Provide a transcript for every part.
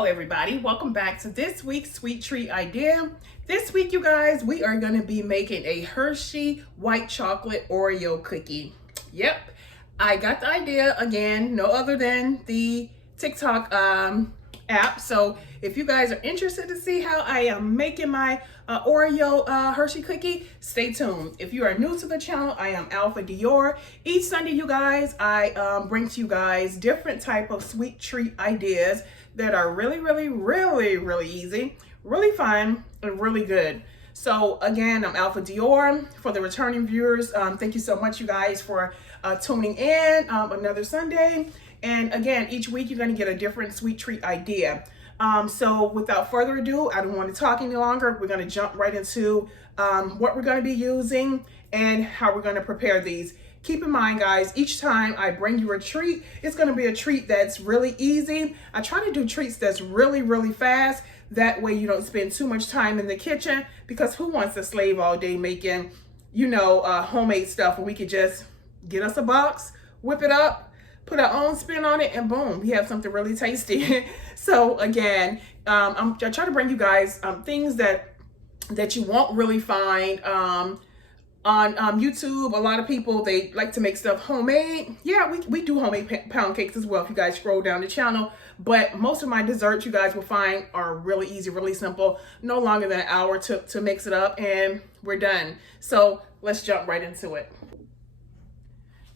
Hello everybody, welcome back to this week's sweet treat idea. This week, you guys, we are going to be making a Hershey white chocolate Oreo cookie. Yep, I got the idea again, no other than the TikTok app. So if you guys are interested to see how I am making my Oreo Hershey cookie, stay tuned. If you are new to the channel, I am AlphaDior. Each Sunday, you guys, I bring to you guys different type of sweet treat ideas that are really easy, really fun, and really good. So again, I'm AlphaDior. For the returning viewers, thank you so much, you guys, for tuning in another Sunday. And again, each week you're going to get a different sweet treat idea. So without further ado, I don't want to talk any longer. We're going to jump right into what we're going to be using and how we're going to prepare these. Keep in mind, guys, each time I bring you a treat, it's going to be a treat that's really easy. I try to do treats that's really fast. That way you don't spend too much time in the kitchen, because who wants to slave all day making, homemade stuff when we could just get us a box, whip it up, put our own spin on it, and boom, we have something really tasty. So again, I try to bring you guys things that you won't really find on YouTube. A lot of people, they like to make stuff homemade. Yeah, we do homemade pound cakes as well if you guys scroll down the channel. But most of my desserts you guys will find are really easy, really simple. No longer than an hour to mix it up and we're done. So let's jump right into it.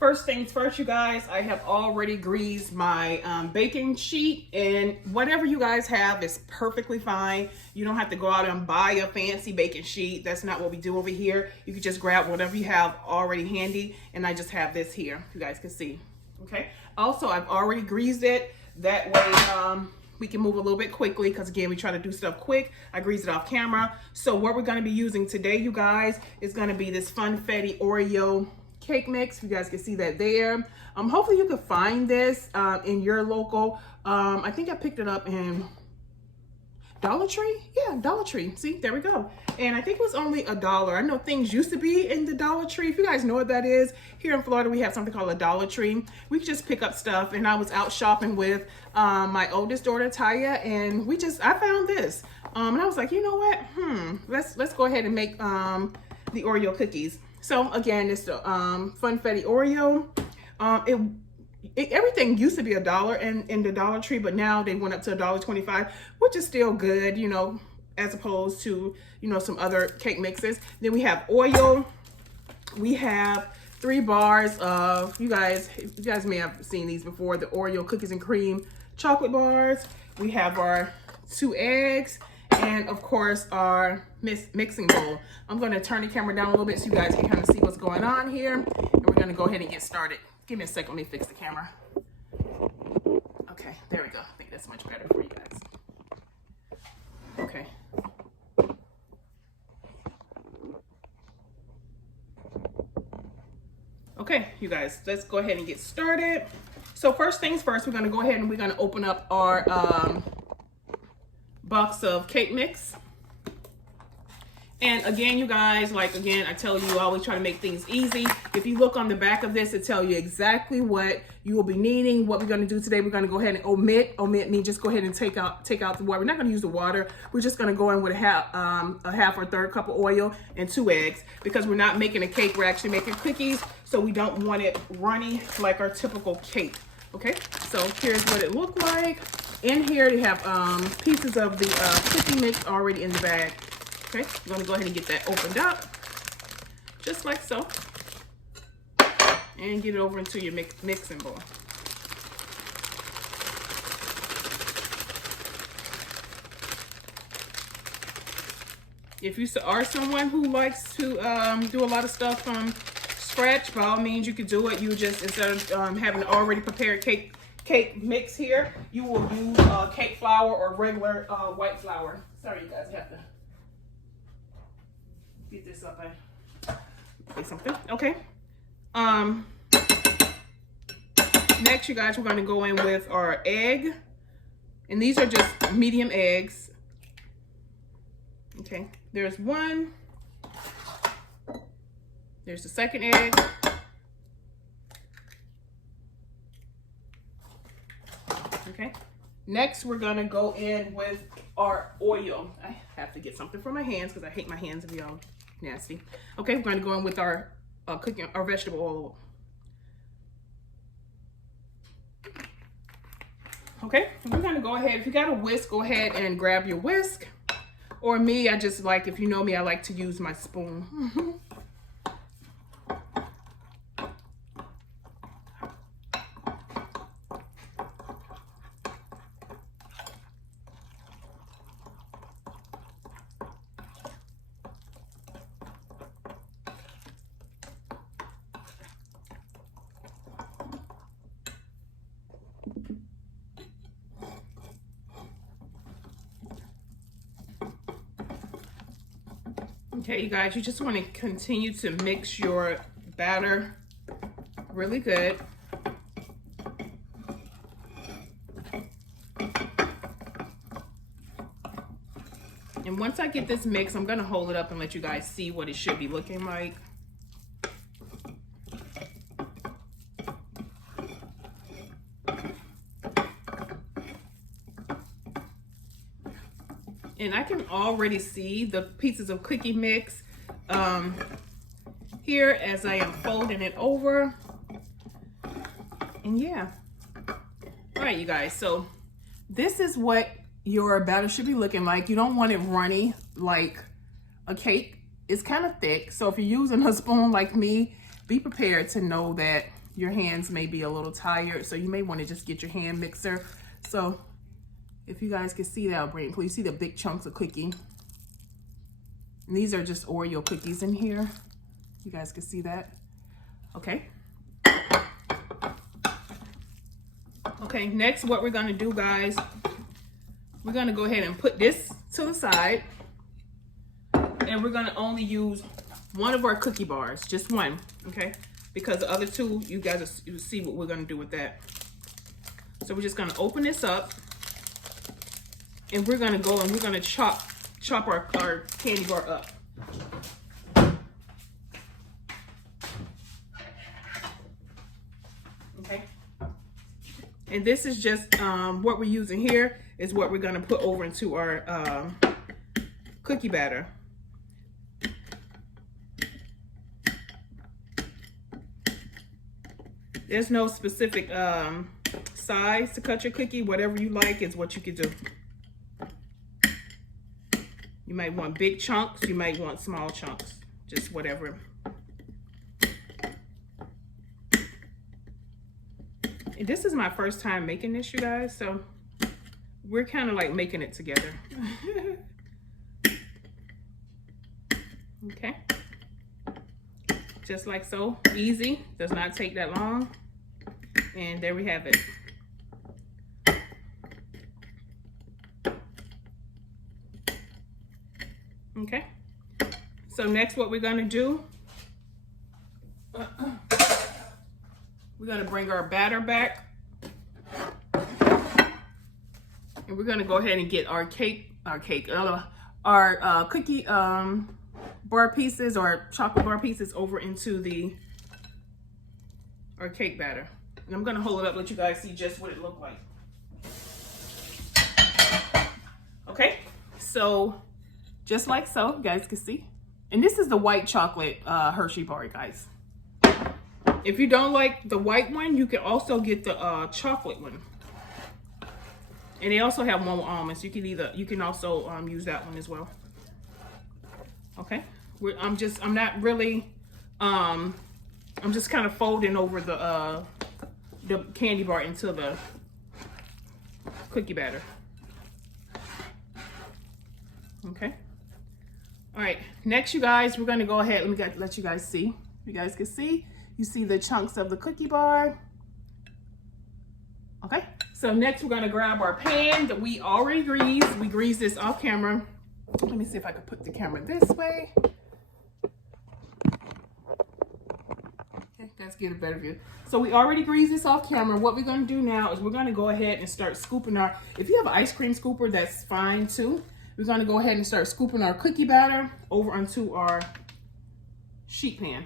First things first, you guys, I have already greased my baking sheet, and whatever you guys have is perfectly fine. You don't have to go out and buy a fancy baking sheet. That's not what we do over here. You can just grab whatever you have already handy, and I just have this here, you guys can see. Okay. Also, I've already greased it. That way we can move a little bit quickly, because again, we try to do stuff quick. I greased it off camera. So what we're going to be using today, you guys, is going to be this Funfetti Oreo cake mix. You guys can see that there. Hopefully you can find this in your local, I think I picked it up in Dollar Tree. Yeah, Dollar Tree. See, there we go. And I think it was only $1. I know things used to be in the Dollar Tree. If you guys know what that is, here in Florida we have something called a Dollar Tree. We just pick up stuff, and I was out shopping with my oldest daughter Taya, and I found this, and I was like, you know what, let's go ahead and make the Oreo cookies. So again, it's the Funfetti Oreo. Everything used to be $1 in the Dollar Tree, but now they went up to $1.25, which is still good, as opposed to, some other cake mixes. Then we have oil. We have 3 bars of, you guys may have seen these before, the Oreo cookies and cream chocolate bars. We have our 2 eggs. And of course, our mixing bowl. I'm going to turn the camera down a little bit so you guys can kind of see what's going on here. And we're going to go ahead and get started. Give me a second, let me fix the camera. Okay, there we go. I think that's much better for you guys. Okay. Okay, you guys, let's go ahead and get started. So first things first, we're going to go ahead and we're going to open up our box of cake mix. And again, you guys, I tell you, I always try to make things easy. If you look on the back of this, it tells you exactly what you will be needing. What we're going to do today, we're going to go ahead and omit means just go ahead and take out the water. We're not going to use the water. We're just going to go in with a half or third cup of oil and 2 eggs, because we're not making a cake. We're actually making cookies, so we don't want it runny like our typical cake. Okay, so here's what it looked like. In here, they have pieces of the cookie mix already in the bag. Okay, I'm going to go ahead and get that opened up, just like so, and get it over into your mixing bowl. If you are someone who likes to do a lot of stuff from scratch, by all means, you could do it. You just, instead of having an already prepared cake mix here, you will use cake flour or regular white flour. Sorry, you guys, I have to get this up. Say something. Okay. Next, you guys, we're going to go in with our egg, and these are just medium eggs. Okay. There's one. There's the second egg. Okay. Next, we're gonna go in with our oil. I have to get something for my hands because I hate my hands to be all nasty. Okay, we're gonna go in with our our vegetable oil. Okay, we're gonna go ahead. If you got a whisk, go ahead and grab your whisk. Or me, I just like, if you know me, I like to use my spoon. Okay, you guys, you just want to continue to mix your batter really good. And once I get this mix, I'm going to hold it up and let you guys see what it should be looking like. And I can already see the pieces of cookie mix here as I am folding it over. And yeah. All right, you guys. So this is what your batter should be looking like. You don't want it runny like a cake. It's kind of thick. So if you're using a spoon like me, be prepared to know that your hands may be a little tired. So you may want to just get your hand mixer. So if you guys can see that, I'll bring it. You see the big chunks of cookie. And these are just Oreo cookies in here. You guys can see that. Okay. Okay, next what we're gonna do, guys, we're gonna go ahead and put this to the side. And we're gonna only use one of our cookie bars, just one, okay? Because the other two, you guys will see what we're gonna do with that. So we're just gonna open this up. And we're gonna go and we're gonna chop our candy bar up. Okay. And this is just what we're using here is what we're gonna put over into our cookie batter. There's no specific size to cut your cookie. Whatever you like is what you can do. You might want big chunks, you might want small chunks, just whatever. And this is my first time making this, you guys, so we're kind of like making it together. Okay. Just like so, easy, does not take that long. And there we have it. Okay, so next what we're gonna do, we're gonna bring our batter back and we're gonna go ahead and get our cookie bar pieces or chocolate bar pieces over into our cake batter. And I'm gonna hold it up, let you guys see just what it looked like. Okay, so just like so, you guys can see. And this is the white chocolate Hershey bar, guys. If you don't like the white one, you can also get the chocolate one. And they also have one with almonds. You can also use that one as well. Okay, I'm just kind of folding over the candy bar into the cookie batter. Okay. All right, next, you guys, we're gonna go ahead, let you guys see. You guys can see, you see the chunks of the cookie bar. Okay, so next we're gonna grab our pan that we already greased. We greased this off camera. Let me see if I can put the camera this way. Okay, let's get a better view. So we already greased this off camera. What we're gonna do now is we're gonna go ahead and start scooping if you have an ice cream scooper, that's fine too. We're gonna go ahead and start scooping our cookie batter over onto our sheet pan.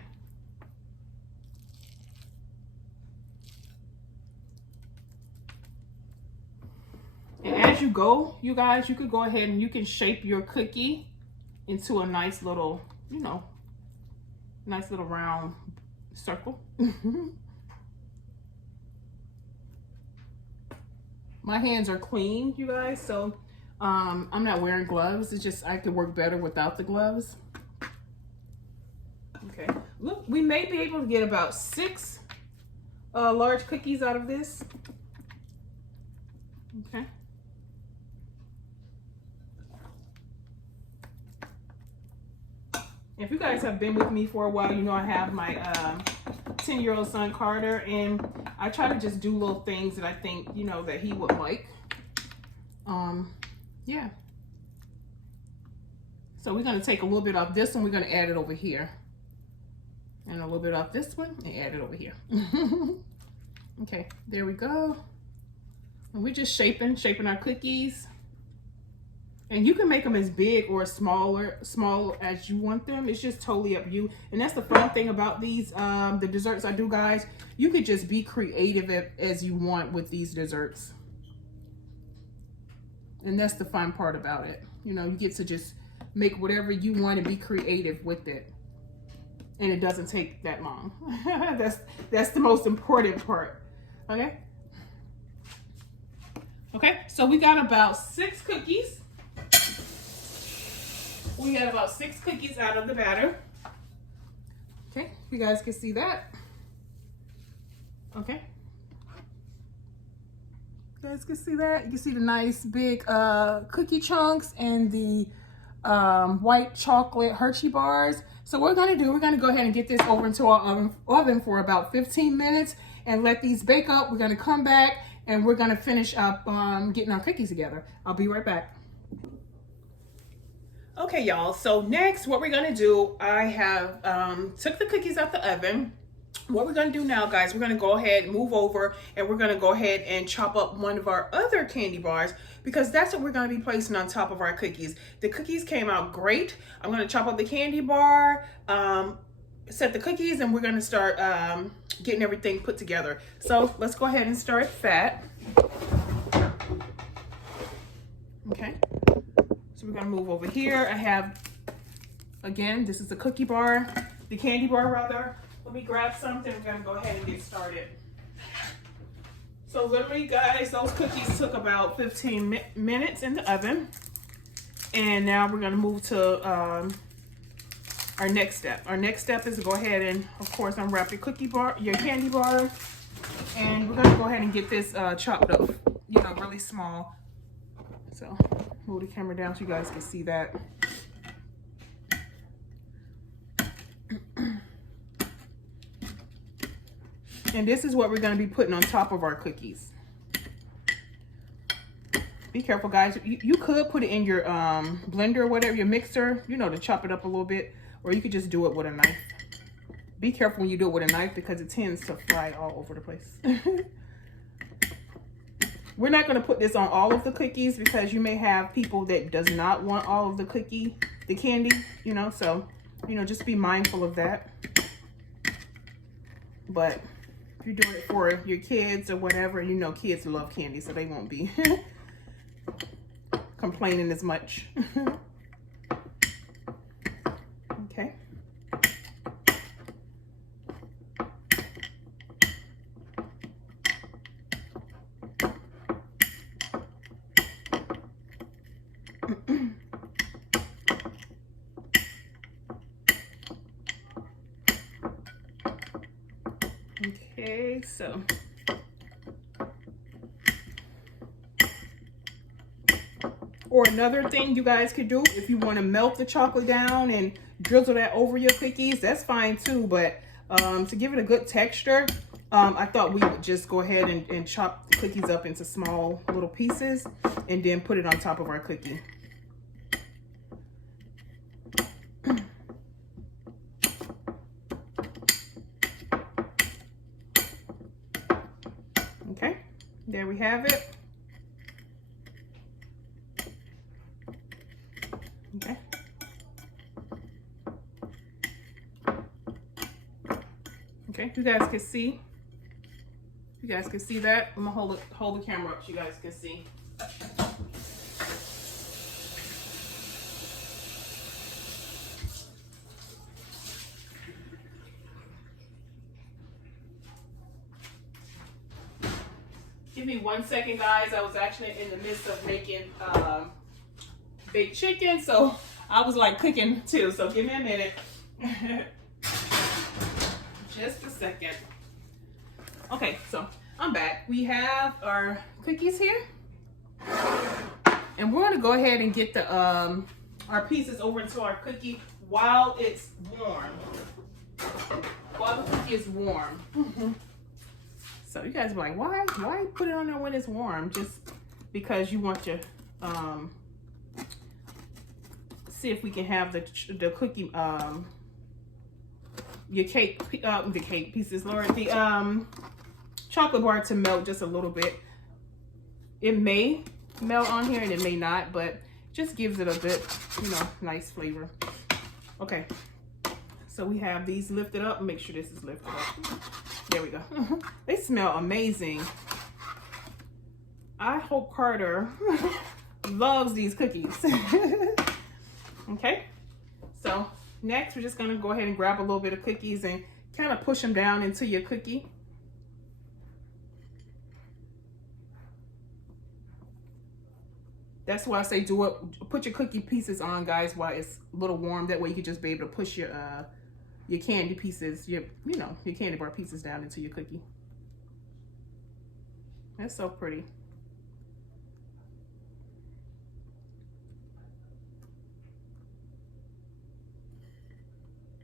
And as you go, you guys, you could go ahead and you can shape your cookie into a nice little, you know, nice little round circle. My hands are clean, you guys, so I'm not wearing gloves. It's just I could work better without the gloves. Okay, look, we may be able to get about 6 large cookies out of this. Okay. If you guys have been with me for a while, you know I have my 10-year-old son Carter, and I try to just do little things that I think, you know, that he would like. Yeah. So we're going to take a little bit off this one. We're going to add it over here. And a little bit off this one and add it over here. Okay, there we go. And we're just shaping our cookies. And you can make them as big or small as you want them. It's just totally up to you. And that's the fun thing about these, the desserts I do, guys. You could just be creative as you want with these desserts. And that's the fun part about it. You know, you get to just make whatever you want and be creative with it. And it doesn't take that long. That's the most important part. Okay? Okay, so we got about 6 cookies. We got about 6 cookies out of the batter. Okay, you guys can see that. Okay. You guys can see that. You can see the nice big cookie chunks and the white chocolate Hershey bars. So what we're gonna go ahead and get this over into our oven for about 15 minutes and let these bake up. We're gonna come back and we're gonna finish up getting our cookies together. I'll be right back. Okay, y'all, so next what we're gonna do, I have took the cookies out the oven. What we're gonna do now, guys, we're gonna go ahead and move over and we're gonna go ahead and chop up one of our other candy bars because that's what we're gonna be placing on top of our cookies. The cookies came out great. I'm gonna chop up the candy bar, set the cookies, and we're gonna start getting everything put together. So let's go ahead and start fat. Okay. So we're gonna move over here. I have, again, this is the cookie bar, the candy bar rather. Let me grab something. We're gonna go ahead and get started. So literally, guys, those cookies took about 15 minutes in the oven. And now we're gonna move to our next step. Our next step is to go ahead and, of course, unwrap your cookie bar, your candy bar. And we're gonna go ahead and get this chopped up, you know, really small. So move the camera down so you guys can see that. And this is what we're going to be putting on top of our cookies. Be careful, guys. You could put it in your blender or whatever, your mixer, you know, to chop it up a little bit. Or you could just do it with a knife. Be careful when you do it with a knife because it tends to fly all over the place. We're not going to put this on all of the cookies because you may have people that does not want all of the candy, you know. So, you know, just be mindful of that. But if you're doing it for your kids or whatever, you know kids love candy, so they won't be complaining as much. Okay. Okay, so or another thing you guys could do if you want to melt the chocolate down and drizzle that over your cookies, that's fine too. But to give it a good texture, I thought we would just go ahead and chop the cookies up into small little pieces and then put it on top of our cookie. Okay, there we have it. Okay. Okay, you guys can see. You guys can see that. I'm gonna hold the camera up so you guys can see. Give me 1 second, guys. I was actually in the midst of making baked chicken, so I was like cooking too. So give me a minute. Just a second. Okay, so I'm back. We have our cookies here, and we're gonna go ahead and get the our pieces over into our cookie while it's warm. While the cookie is warm. So you guys be like, why put it on there when it's warm? Just because you want to see if we can have the cookie your cake the cake pieces, Lord, the chocolate bar to melt just a little bit. It may melt on here and it may not, but just gives it a bit, you know, nice flavor. Okay, so we have these lifted up. Make sure this is lifted up. There we go. They smell amazing. I hope Carter loves these cookies. Okay, so next we're just gonna go ahead and grab a little bit of cookies and kind of push them down into your cookie. That's why I say do it. Put your cookie pieces on, guys, while it's a little warm. That way you can just be able to push your candy pieces, your candy bar pieces down into your cookie. That's so pretty.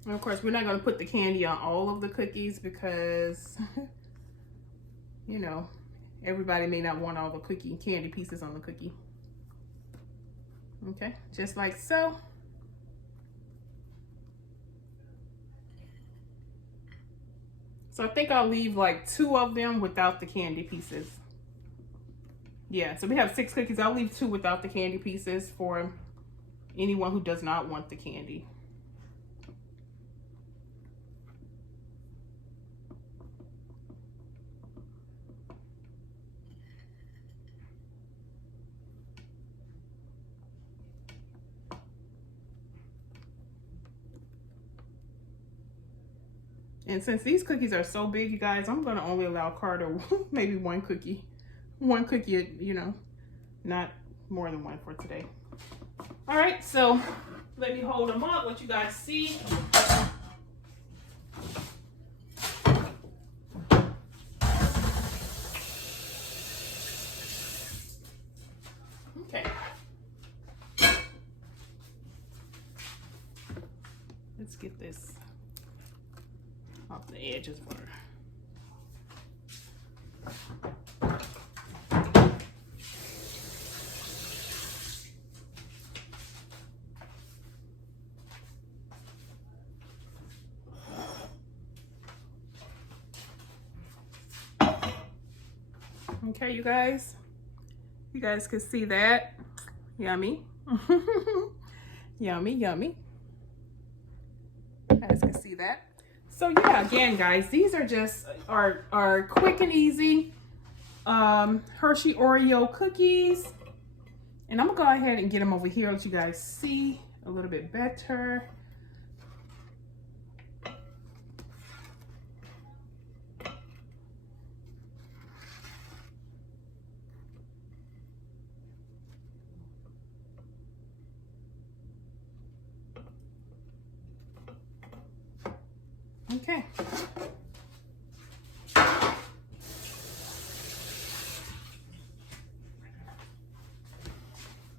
And of course, we're not going to put the candy on all of the cookies because, you know, everybody may not want all the cookie and candy pieces on the cookie. Okay, just like so. So I think I'll leave like 2 of them without the candy pieces. Yeah, so we have 6 cookies. I'll leave 2 without the candy pieces for anyone who does not want the candy. And since these cookies are so big, you guys, I'm gonna only allow Carter maybe 1 cookie. 1 cookie, you know, not more than 1 for today. All right, so let me hold them up, let you guys see. Okay. Let's get this off the edges for her. Okay, you guys can see that. Yummy. Yummy, yummy. You guys can see that. So yeah, again, guys, these are just our quick and easy Hershey Oreo cookies. And I'm gonna go ahead and get them over here so you guys see a little bit better. Okay.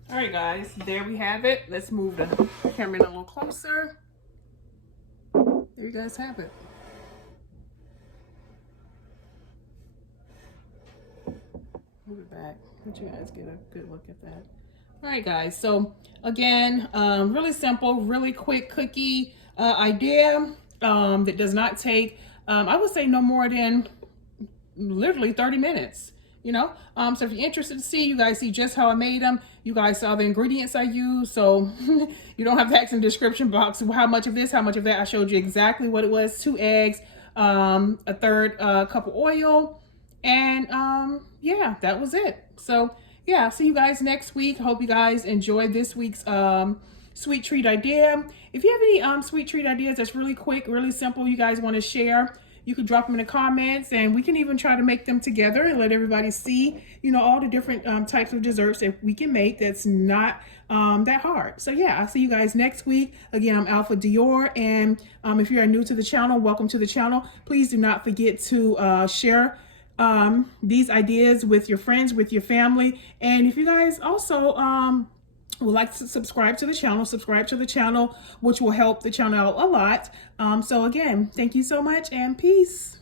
All right, guys, there we have it. Let's move the camera in a little closer. There you guys have it. Move it back. Let you guys get a good look at that. All right, guys, so again, really simple, really quick cookie idea. That does not take, I would say no more than literally 30 minutes, you know? So if you're interested to see, you guys see just how I made them. You guys saw the ingredients I used, so you don't have to ask in the description box how much of this, how much of that. I showed you exactly what it was: 2 eggs, a 1/3 cup of oil, and yeah, that was it. So yeah, I'll see you guys next week. Hope you guys enjoyed this week's sweet treat idea. If you have any sweet treat ideas that's really quick, really simple, you guys want to share, you can drop them in the comments, and we can even try to make them together and let everybody see, you know, all the different types of desserts that we can make that's not that hard. So yeah, I'll see you guys next week. Again, I'm AlphaDior, and if you are new to the channel, welcome to the channel. Please do not forget to share these ideas with your friends, with your family. And if you guys also would like to subscribe to the channel, which will help the channel out a lot. So again, thank you so much, and peace.